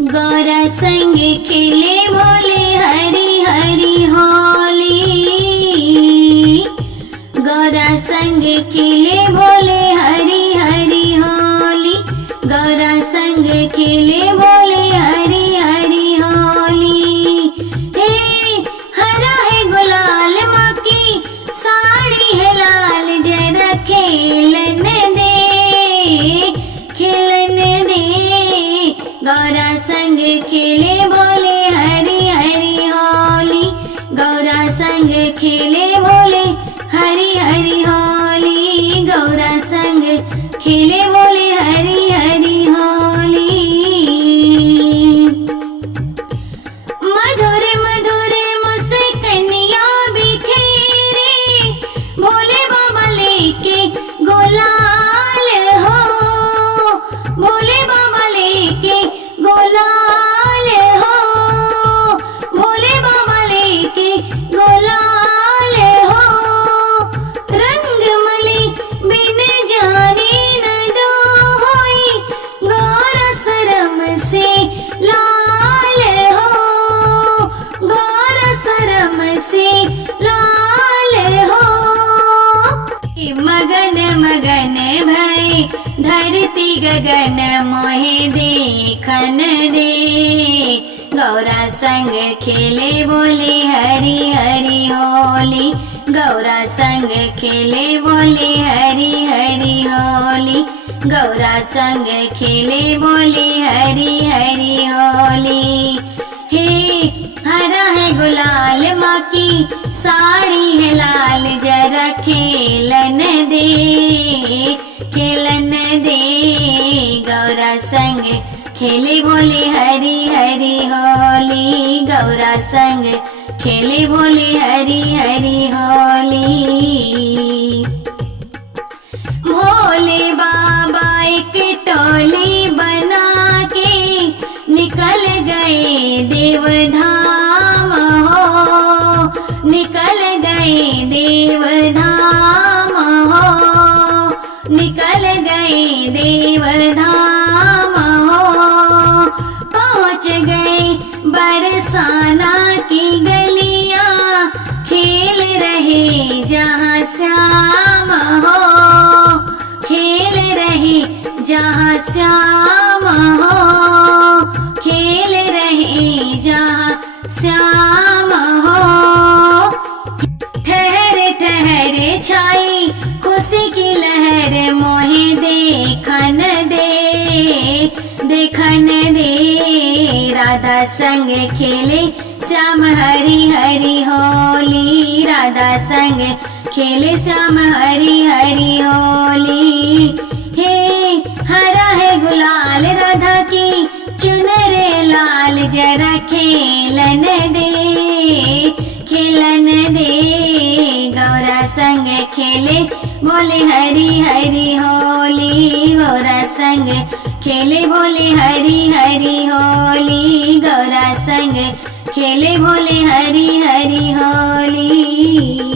गौरा संग खेले भोले हरी हरी होली। गौरा संग खेले भोले हरी हरी होली। गौरा संग खेले भोले हरी हरी होली। हे हरा है गुलाल माँ की साड़ी है लाल, जरा खेलन दे खेलन दे। गौरा संग खेले भोले हरी हरी होली। गौरा संग खेले भोले हरी हरी होली। गौरा संग खेले भोले हरी हरी होली। मधुर मधुर मुस्कनिया बिखेरे भोले बाबा लेके गुलाल हो। भोले बाबा लेके गुलाल हो। भोले बाबा लेके गुलाल हो। रंग मले बिन जाने न दो होई, गौरा शरम से लाल हो। गौरा शरम से लाल हो। मगन मगन भय धरती गगन मोहे देखन दे। गौरा संग खेले भोले हरी हरी होली। गौरा संग खेले भोले हरी हरी होली। गौरा संग खेले भोले हरी हरी होली। हे हरा है गुलाल माँ की साड़ी है लाल, जरा खेलन दे खेलन दे। गौरा संग खेले भोले हरी हरी होली। गौरा संग खेले भोले हरी हरी होली। भोले बाबा एक टोली बना के निकल गए देवधाम हो। निकल गए देवधाम हो। निकल गए देवधाम हो। पहुँच गए बरसाना की गलियां, खेल रहे जहाँ श्याम हो। खेल रहे जहाँ श्याम हो। खेल रहे जहाँ श्याम हो। ठहरे ठहरे छाई खुशी की लहर, मोहे देखन दे देखन दे। राधा संग खेले श्याम हरी हरी होली। राधा संग खेले श्याम हरी हरी होली। हे हरा है गुलाल राधा की चुनर लाल, जरा खेलन दे खेलन दे। गौरा संग खेले भोले हरी हरी होली। गौरा संग खेले भोले हरी हरी होली। गौरा संग खेले भोले हरी हरी होली।